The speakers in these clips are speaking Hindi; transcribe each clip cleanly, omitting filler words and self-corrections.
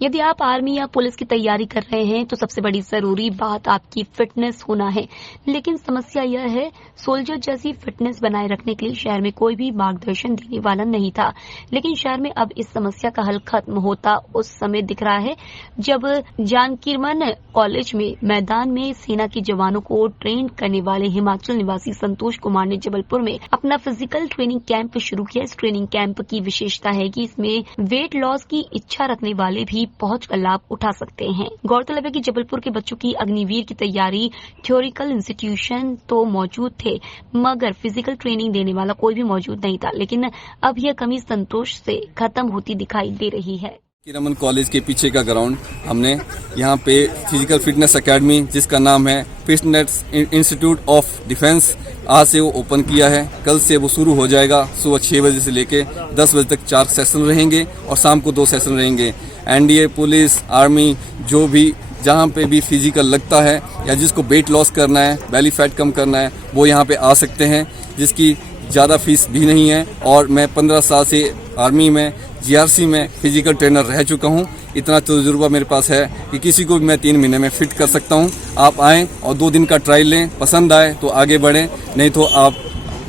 यदि आप आर्मी या पुलिस की तैयारी कर रहे हैं तो सबसे बड़ी जरूरी बात आपकी फिटनेस होना है। लेकिन समस्या यह है, सोल्जर जैसी फिटनेस बनाए रखने के लिए शहर में कोई भी मार्गदर्शन देने वाला नहीं था। लेकिन शहर में अब इस समस्या का हल खत्म होता उस समय दिख रहा है जब जानकीमन कॉलेज में मैदान में सेना के जवानों को ट्रेन करने वाले हिमाचल निवासी संतोष कुमार ने जबलपुर में अपना फिजिकल ट्रेनिंग कैंप शुरू किया। इस ट्रेनिंग कैंप की विशेषता है कि इसमें वेट लॉस की इच्छा रखने वाले भी पहुंचकर लाभ उठा सकते हैं। गौरतलब है कि जबलपुर के बच्चों की अग्निवीर की तैयारी थ्योरिकल इंस्टीट्यूशन तो मौजूद थे, मगर फिजिकल ट्रेनिंग देने वाला कोई भी मौजूद नहीं था। लेकिन अब यह कमी संतोष से खत्म होती दिखाई दे रही है। जानकीमन कॉलेज के पीछे का ग्राउंड हमने यहाँ पे फिजिकल फिटनेस एकेडमी, जिसका नाम है फिटनेस इंस्टीट्यूट ऑफ डिफेंस, आज से वो ओपन किया है। कल से वो शुरू हो जाएगा। सुबह 6 बजे से लेके 10 बजे तक 4 सेशन रहेंगे और शाम को 2 सेशन रहेंगे। एनडीए, पुलिस, आर्मी, जो भी जहाँ पे भी फिजिकल लगता है या जिसको वेट लॉस करना है, बेली फैट कम करना है, वो यहाँ पे आ सकते हैं, जिसकी ज़्यादा फीस भी नहीं है। और मैं 15 साल से आर्मी में, जीआरसी में फिजिकल ट्रेनर रह चुका हूँ। इतना तजुर्बा मेरे पास है कि किसी को भी मैं 3 महीने में फिट कर सकता हूँ। आप आएँ और 2 दिन का ट्रायल लें, पसंद आए तो आगे बढ़ें, नहीं तो आप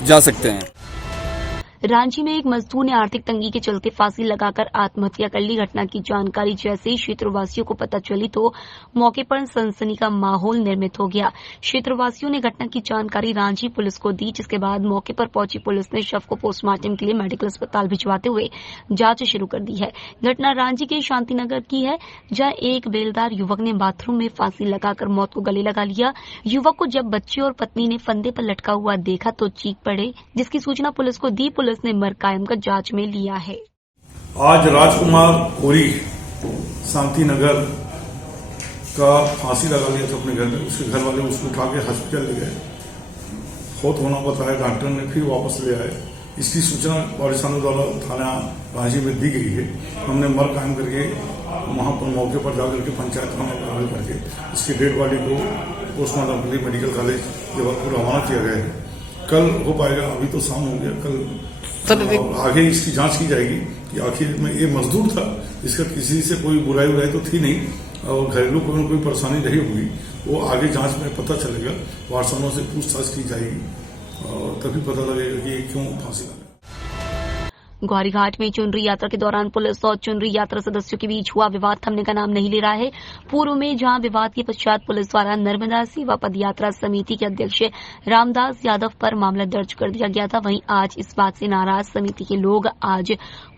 जा सकते हैं। रांची में एक मजदूर ने आर्थिक तंगी के चलते फांसी लगाकर आत्महत्या कर ली। घटना की जानकारी जैसे ही क्षेत्रवासियों को पता चली तो मौके पर सनसनी का माहौल निर्मित हो गया। क्षेत्रवासियों ने घटना की जानकारी रांची पुलिस को दी, जिसके बाद मौके पर पहुंची पुलिस ने शव को पोस्टमार्टम के लिए मेडिकल अस्पताल भिजवाते हुए जांच शुरू कर दी है। घटना रांची के शांतिनगर की है, जहां एक बेलदार युवक ने बाथरूम में फांसी लगाकर मौत को गले लगा लिया। युवक को जब बच्चे और पत्नी ने फंदे पर लटका हुआ देखा तो चीख पड़े, जिसकी सूचना पुलिस को दी। पुलिस ने मरकायम का जांच में लिया है। आज राजकुमार कोरी शांतिनगर का फांसी लगा लिया था अपने घर में। उसके घर वाले उसको उठा के हॉस्पिटल ले गए। फौत होना बताया डॉक्टर ने, फिर वापस ले आए। इसकी सूचना वारिसानों द्वारा थाना रांची में दी गई है। हमने मरकायम करके वहां पर मौके पर जाकर के पंचायत थाना में करके इसकी डेड बॉडी को पोस्टमार्टम के लिए मेडिकल कॉलेज जबलपुर रवाना किया गया है। कल हो पाएगा, अभी तो शाम हो गया। कल आगे इसकी जांच की जाएगी कि आखिर में ये मजदूर था, इसका किसी से कोई बुराई तो थी नहीं और घरेलू कोई परेशानी रही होगी, वो आगे जांच में पता चलेगा। वारसानों से पूछताछ की जाएगी और तभी पता लगेगा कि क्यों फांसी लगा। गौरीघाट में चुनरी यात्रा के दौरान पुलिस और चुनरी यात्रा सदस्यों के बीच हुआ विवाद थमने का नाम नहीं ले रहा है। पूर्व में जहां विवाद के पश्चात पुलिस द्वारा नर्मदा सेवा पदयात्रा समिति के अध्यक्ष रामदास यादव पर मामला दर्ज कर दिया गया था, वहीं आज इस बात से नाराज समिति के लोग आज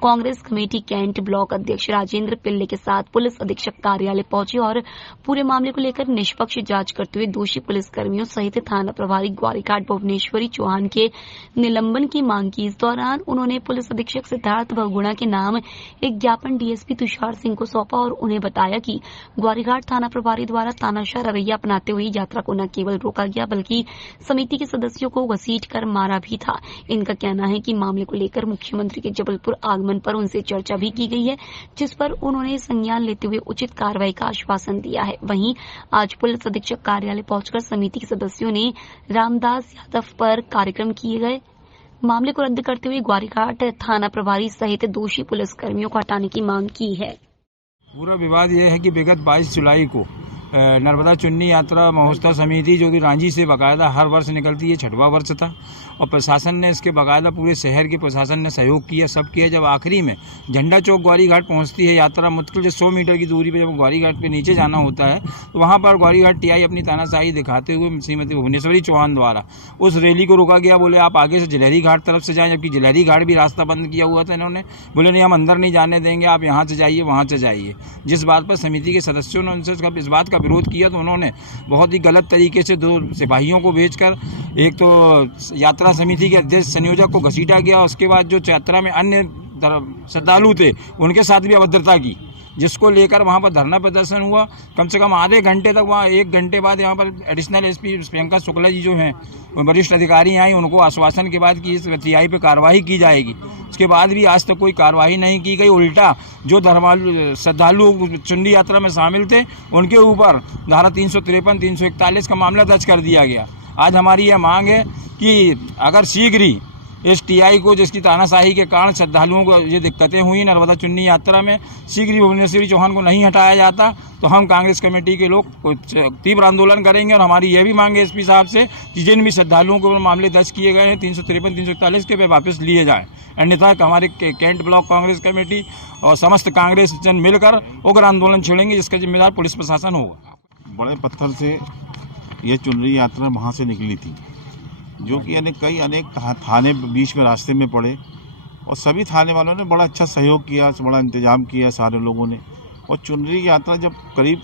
कांग्रेस कमेटी कैंट ब्लॉक अध्यक्ष राजेंद्र पिल्ले के साथ पुलिस अधीक्षक कार्यालय पहुंचे और पूरे मामले को लेकर निष्पक्ष जांच करते हुए दोषी पुलिसकर्मियों सहित थाना प्रभारी गौरीघाट भुवनेश्वरी चौहान के निलंबन की मांग की। इस दौरान उन्होंने पुलिस अधीक्षक सिद्धार्थ बहुगुणा के नाम एक ज्ञापन डीएसपी तुषार सिंह को सौंपा और उन्हें बताया कि गौरीघाट थाना प्रभारी द्वारा तानाशाह रवैया अपनाते हुए यात्रा को न केवल रोका गया बल्कि समिति के सदस्यों को घसीट कर मारा भी था। इनका कहना है कि मामले को लेकर मुख्यमंत्री के जबलपुर आगमन पर उनसे चर्चा भी की गई है, जिस पर उन्होंने संज्ञान लेते हुए उचित कार्रवाई का आश्वासन दिया है। वहीं आज पुलिस अधीक्षक कार्यालय पहुंचकर समिति के सदस्यों ने रामदास यादव पर कार्यक्रम किए गए मामले को रद्द करते हुए गौरीघाट थाना प्रभारी सहित दोषी पुलिसकर्मियों को हटाने की मांग की है। पूरा विवाद यह है कि विगत 22 जुलाई को नर्मदा चुन्नी यात्रा महोत्सव समिति जो कि रांची से बाकायदा हर वर्ष निकलती है, 6वां वर्ष था और प्रशासन ने इसके बाकायदा पूरे शहर के प्रशासन ने सहयोग किया, सब किया। जब आखिरी में झंडा चौक गौरीघाट पहुंचती है यात्रा, मुश्किल से 100 मीटर की दूरी पे जब गौरीघाट पे नीचे जाना होता है तो वहां पर गौरीघाट टीआई अपनी तानाशाही दिखाते हुए श्रीमती भुवनेश्वरी चौहान द्वारा उस रैली को रोका गया। बोले आप आगे से जलहरी घाट तरफ से जाएं, जबकि जलहरी घाट भी रास्ता बंद किया हुआ था। इन्होंने बोले नहीं, हम अंदर नहीं जाने देंगे, आप यहाँ से जाइए, वहाँ से जाइए। जिस बात पर समिति के सदस्यों ने उनसे इस बात का विरोध किया तो उन्होंने बहुत ही गलत तरीके से 2 सिपाहियों को भेजकर एक तो यात्रा समिति के अध्यक्ष संयोजक को घसीटा गया, उसके बाद जो यात्रा में अन्य श्रद्धालु थे उनके साथ भी अभद्रता की, जिसको लेकर वहाँ पर धरना प्रदर्शन हुआ। कम से कम आधे घंटे तक वहाँ, 1 घंटे बाद यहाँ पर एडिशनल एसपी प्रियंका शुक्ला जी जो हैं वरिष्ठ अधिकारी आई, उनको आश्वासन के बाद कि इस टीआई पे कार्रवाई की जाएगी। उसके बाद भी आज तक कोई कार्रवाई नहीं की गई। उल्टा जो श्रद्धालु चुन्नी यात्रा में शामिल थे उनके ऊपर धारा 353, 341 का मामला दर्ज कर दिया गया। आज हमारी यह मांग है कि अगर शीघ्र ही STI को, जिसकी तानाशाही के कारण श्रद्धालुओं को ये दिक्कतें हुई नर्मदा चुन्नी यात्रा में, शीघ्र ही भुवनेश्वरी चौहान को नहीं हटाया जाता तो हम कांग्रेस कमेटी के लोग तीव्र आंदोलन करेंगे। और हमारी ये भी मांग है SP साहब से कि जिन भी श्रद्धालुओं को मामले दर्ज किए गए हैं 353, 341 के वे वापस लिए जाएँ, अन्यथा हमारे कैंट ब्लॉक कांग्रेस कमेटी और समस्त कांग्रेस जन मिलकर उग्र आंदोलन छेड़ेंगे, जिसका जिम्मेदार पुलिस प्रशासन होगा। बड़े पत्थर से ये चुनरी यात्रा वहाँ से निकली थी, जो कि अनेक थाने बीच में रास्ते में पड़े और सभी थाने वालों ने बड़ा अच्छा सहयोग किया, बड़ा इंतजाम किया सारे लोगों ने। और चुनरी यात्रा जब करीब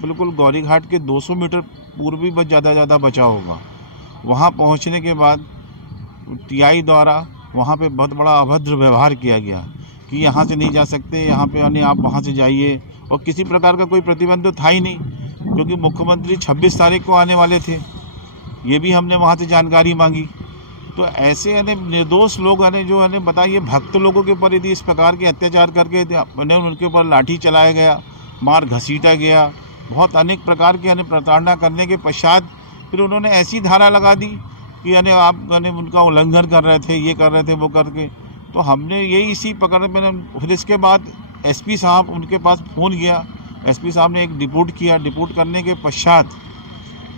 बिल्कुल गौरी घाट के 200 मीटर पूर्व भी ज़्यादा बचा होगा, वहाँ पहुँचने के बाद TI द्वारा वहाँ पे बहुत बड़ा अभद्र व्यवहार किया गया कि यहाँ से नहीं जा सकते, यहाँ पे यानी आप वहाँ से जाइए। और किसी प्रकार का कोई प्रतिबंध तो था ही नहीं, क्योंकि मुख्यमंत्री 26 तारीख को आने वाले थे, ये भी हमने वहाँ से जानकारी मांगी। तो ऐसे यानी निर्दोष लोग जो बताइए भक्त लोगों के ऊपर यदि इस प्रकार के अत्याचार करके उनके ऊपर लाठी चलाया गया, मार घसीटा गया, बहुत अनेक प्रकार के प्रताड़ना करने के पश्चात फिर उन्होंने ऐसी धारा लगा दी कि आप उनका उल्लंघन कर रहे थे, ये कर रहे थे, वो करके। तो हमने यही इसी पकड़ में फिर इसके बाद SP साहब उनके पास फ़ोन किया, SP साहब ने एक रिपोर्ट किया, रिपोर्ट करने के पश्चात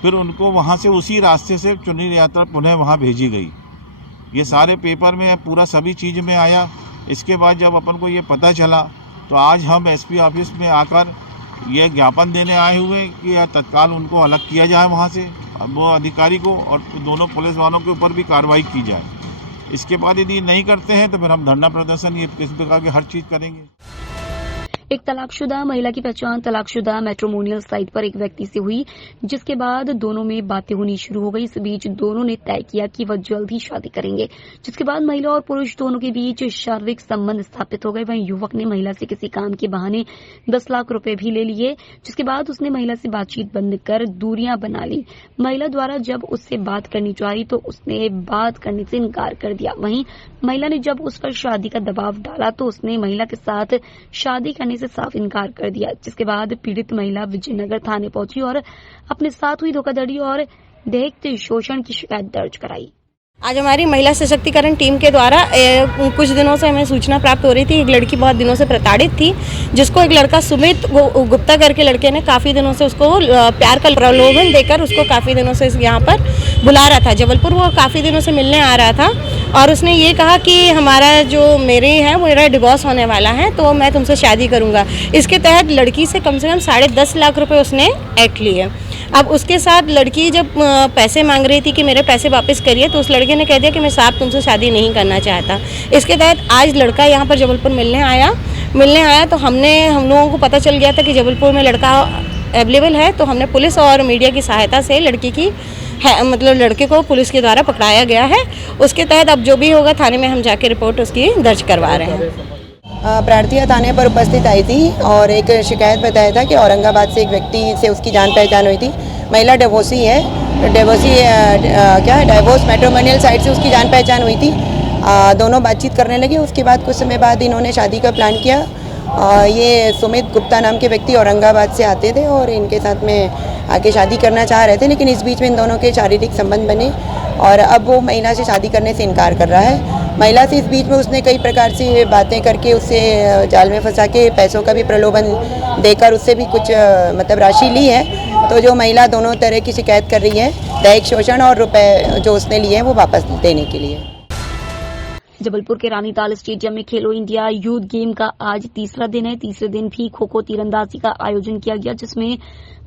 फिर उनको वहाँ से उसी रास्ते से चुनरी यात्रा पुनः वहाँ भेजी गई। ये सारे पेपर में पूरा सभी चीज़ में आया। इसके बाद जब अपन को ये पता चला तो आज हम SP ऑफिस में आकर ये ज्ञापन देने आए हुए कि तत्काल उनको अलग किया जाए वहाँ से, वो अधिकारी को, और दोनों पुलिस वालों के ऊपर भी कार्रवाई की जाए। इसके बाद यदि नहीं करते हैं तो फिर हम धरना प्रदर्शन ये इस प्रकार की हर चीज़ करेंगे। एक तलाकशुदा महिला की पहचान तलाकशुदा मैट्रिमोनियल साइट पर एक व्यक्ति से हुई, जिसके बाद दोनों में बातें होनी शुरू हो गई। इस बीच दोनों ने तय किया कि वह जल्द ही शादी करेंगे, जिसके बाद महिला और पुरुष दोनों के बीच शारीरिक संबंध स्थापित हो गए। वहीं युवक ने महिला से किसी काम के बहाने 10 लाख रुपए भी ले लिए, जिसके बाद उसने महिला से बातचीत बंद कर दूरियां बना ली। महिला द्वारा जब उससे बात करनी चाहिए तो उसने बात करने से इनकार कर दिया। वहीं महिला ने जब उस पर शादी का दबाव डाला तो उसने महिला के साथ शादी करने से साफ इनकार कर दिया, जिसके बाद पीड़ित महिला विजयनगर थाने पहुंची और अपने साथ हुई धोखाधड़ी और दैहिक शोषण की शिकायत दर्ज कराई। आज हमारी महिला सशक्तिकरण टीम के द्वारा कुछ दिनों से हमें सूचना प्राप्त हो रही थी, एक लड़की बहुत दिनों से प्रताड़ित थी, जिसको एक लड़का सुमित गुप्ता करके लड़के ने काफ़ी दिनों से उसको प्यार का प्रलोभन देकर उसको काफ़ी दिनों से यहाँ पर बुला रहा था जबलपुर। वो काफ़ी दिनों से मिलने आ रहा था और उसने ये कहा कि हमारा जो मेरा डिवोर्स होने वाला है तो मैं तुमसे शादी करूँगा। इसके तहत लड़की से कम 10.5 लाख रुपये उसने ऐंठ लिए। अब उसके साथ लड़की जब पैसे मांग रही थी कि मेरे पैसे वापस करिए, तो उस लड़के ने कह दिया कि मैं साहब तुमसे शादी नहीं करना चाहता। इसके तहत आज लड़का यहाँ पर जबलपुर मिलने आया तो हम लोगों को पता चल गया था कि जबलपुर में लड़का अवेलेबल है, तो हमने पुलिस और मीडिया की सहायता से लड़के को पुलिस के द्वारा पकड़ाया गया है। उसके तहत अब जो भी होगा थाने में हम जाके रिपोर्ट उसकी दर्ज करवा रहे हैं। प्रार्थिया थाने पर उपस्थित आई थी और एक शिकायत बताया था कि औरंगाबाद से एक व्यक्ति से उसकी जान पहचान हुई थी। महिला डिवोर्सी है, डाइवोर्स मैट्रिमोनियल साइट से उसकी जान पहचान हुई थी। दोनों बातचीत करने लगे। उसके बाद कुछ समय बाद इन्होंने शादी का प्लान किया। ये सुमित गुप्ता नाम के व्यक्ति औरंगाबाद से आते थे और इनके साथ में आके शादी करना चाह रहे थे, लेकिन इस बीच में इन दोनों के शारीरिक संबंध बने और अब वो महिला से शादी करने से इनकार कर रहा है। महिला से इस बीच में उसने कई प्रकार से बातें करके उससे जाल में फंसा के पैसों का भी प्रलोभन देकर उससे भी कुछ राशि ली है। तो जो महिला दोनों तरह की शिकायत कर रही है, दैहिक शोषण और रुपए जो उसने लिए हैं वो वापस देने के लिए। जबलपुर के रानीताल स्टेडियम में खेलो इंडिया यूथ गेम का आज तीसरा दिन है। तीसरे दिन भी खो खो तीरंदाजी का आयोजन किया गया, जिसमें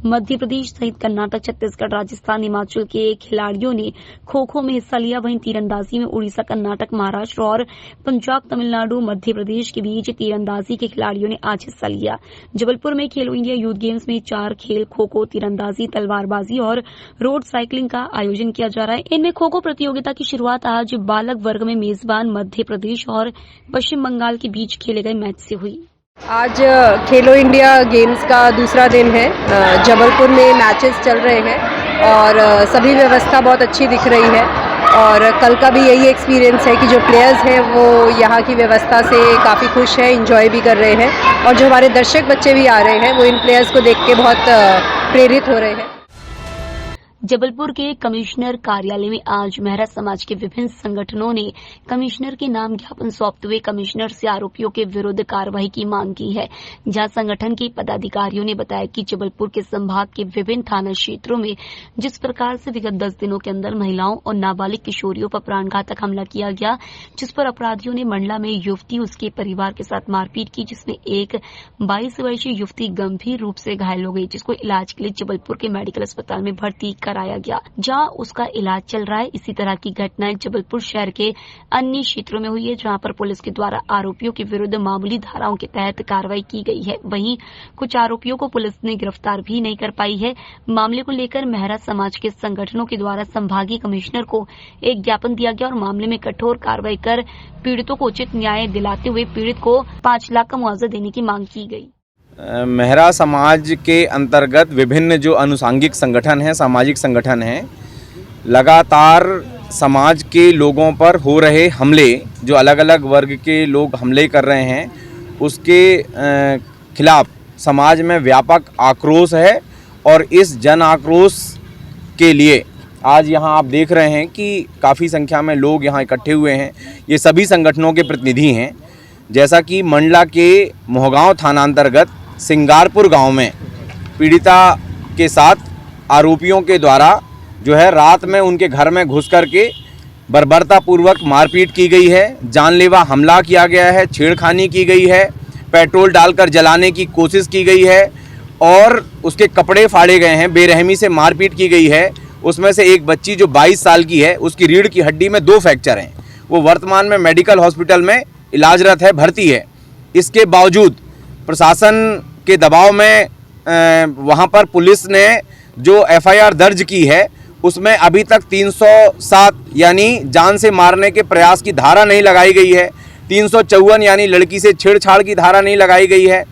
मध्य प्रदेश सहित कर्नाटक, छत्तीसगढ़, राजस्थान, हिमाचल के खिलाड़ियों ने खो खो में हिस्सा लिया। वहीं तीरंदाजी में उड़ीसा, कर्नाटक, महाराष्ट्र और पंजाब, तमिलनाडु, मध्य प्रदेश के बीच तीरंदाजी के खिलाड़ियों ने आज हिस्सा लिया। जबलपुर में खेलो इंडिया यूथ गेम्स में 4 खेल खो खो, तीरंदाजी, तलवारबाजी और रोड साइकिलिंग का आयोजन किया जा रहा है। इनमें खो खो प्रतियोगिता की शुरुआत आज बालक वर्ग में मेजबान मध्य प्रदेश और पश्चिम बंगाल के बीच खेले गए मैच से हुई। आज खेलो इंडिया गेम्स का दूसरा दिन है। जबलपुर में मैचेस चल रहे हैं और सभी व्यवस्था बहुत अच्छी दिख रही है और कल का भी यही एक्सपीरियंस है कि जो प्लेयर्स हैं वो यहाँ की व्यवस्था से काफ़ी खुश हैं, एंजॉय भी कर रहे हैं और जो हमारे दर्शक बच्चे भी आ रहे हैं वो इन प्लेयर्स को देख के बहुत प्रेरित हो रहे हैं। जबलपुर के कमिश्नर कार्यालय में आज मेहरा समाज के विभिन्न संगठनों ने कमिश्नर के नाम ज्ञापन सौंपते हुए कमिश्नर से आरोपियों के विरुद्ध कार्रवाई की मांग की है। जहां संगठन के पदाधिकारियों ने बताया कि जबलपुर के संभाग के विभिन्न थाना क्षेत्रों में जिस प्रकार से विगत 10 दिनों के अंदर महिलाओं और नाबालिग किशोरियों पर प्राणघातक हमला किया गया, जिस पर अपराधियों ने मंडला में युवती उसके परिवार के साथ मारपीट की, जिसमें एक 22 वर्षीय युवती गंभीर रूप से घायल हो गई, जिसको इलाज के लिए जबलपुर के मेडिकल अस्पताल में भर्ती कराया गया, जहां उसका इलाज चल रहा है। इसी तरह की घटनाएं जबलपुर शहर के अन्य क्षेत्रों में हुई है, जहां पर पुलिस के द्वारा आरोपियों के विरुद्ध मामूली धाराओं के तहत कार्रवाई की गई है। वहीं कुछ आरोपियों को पुलिस ने गिरफ्तार भी नहीं कर पाई है। मामले को लेकर मेहरा समाज के संगठनों के द्वारा संभागीय कमिश्नर को एक ज्ञापन दिया गया और मामले में कठोर कार्रवाई कर पीड़ितों को उचित न्याय दिलाते हुए पीड़ित को 5 लाख का मुआवजा देने की मांग की गई। मेहरा समाज के अंतर्गत विभिन्न जो अनुसांगिक संगठन हैं, सामाजिक संगठन हैं, लगातार समाज के लोगों पर हो रहे हमले, जो अलग अलग वर्ग के लोग हमले कर रहे हैं, उसके खिलाफ समाज में व्यापक आक्रोश है। और इस जन आक्रोश के लिए आज यहाँ आप देख रहे हैं कि काफ़ी संख्या में लोग यहाँ इकट्ठे हुए हैं। ये सभी संगठनों के प्रतिनिधि हैं। जैसा कि मंडला के मोहगांव थानांतर्गत सिंगारपुर गांव में पीड़िता के साथ आरोपियों के द्वारा जो है रात में उनके घर में घुस करके बर्बरतापूर्वक मारपीट की गई है, जानलेवा हमला किया गया है, छेड़खानी की गई है, पेट्रोल डालकर जलाने की कोशिश की गई है और उसके कपड़े फाड़े गए हैं, बेरहमी से मारपीट की गई है। उसमें से एक बच्ची जो 22 साल की है, उसकी रीढ़ की हड्डी में 2 फ्रैक्चर हैं। वो वर्तमान में मेडिकल हॉस्पिटल में इलाजरत है, भर्ती है। इसके बावजूद प्रशासन के दबाव में वहाँ पर पुलिस ने जो FIR दर्ज की है उसमें अभी तक 307 यानी जान से मारने के प्रयास की धारा नहीं लगाई गई है। 354 यानी लड़की से छेड़छाड़ की धारा नहीं लगाई गई है।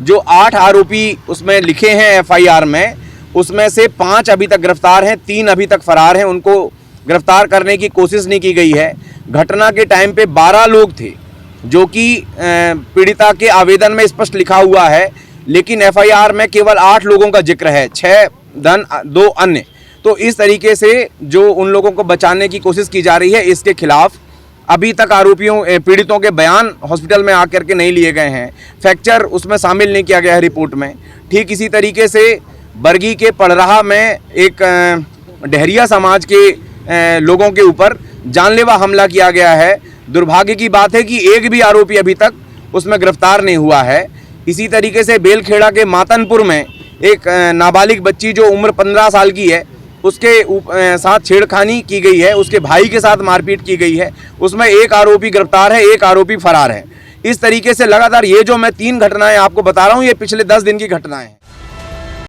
जो 8 आरोपी उसमें लिखे हैं FIR में, उसमें से 5 अभी तक गिरफ्तार हैं, 3 अभी तक फरार हैं। उनको गिरफ्तार करने की कोशिश नहीं की गई है। घटना के टाइम पे 12 लोग थे, जो कि पीड़िता के आवेदन में स्पष्ट लिखा हुआ है, लेकिन FIR में केवल 8 लोगों का जिक्र है, 6 धन 2 अन्य। तो इस तरीके से जो उन लोगों को बचाने की कोशिश की जा रही है, इसके खिलाफ अभी तक पीड़ितों के बयान हॉस्पिटल में आकर के नहीं लिए गए हैं। फ्रैक्चर उसमें शामिल नहीं किया गया है रिपोर्ट में। ठीक इसी तरीके से बरगी के पड़राहा में एक डहरिया समाज के लोगों के ऊपर जानलेवा हमला किया गया है। दुर्भाग्य की बात है कि एक भी आरोपी अभी तक उसमें गिरफ्तार नहीं हुआ है। इसी तरीके से बेलखेड़ा के मातनपुर में एक नाबालिग बच्ची जो उम्र 15 साल की है, उसके साथ छेड़खानी की गई है, उसके भाई के साथ मारपीट की गई है। उसमें एक आरोपी गिरफ्तार है, एक आरोपी फरार है। इस तरीके से लगातार ये जो मैं 3 घटनाएं आपको बता रहा हूँ, ये पिछले 10 दिन की घटनाएं हैं।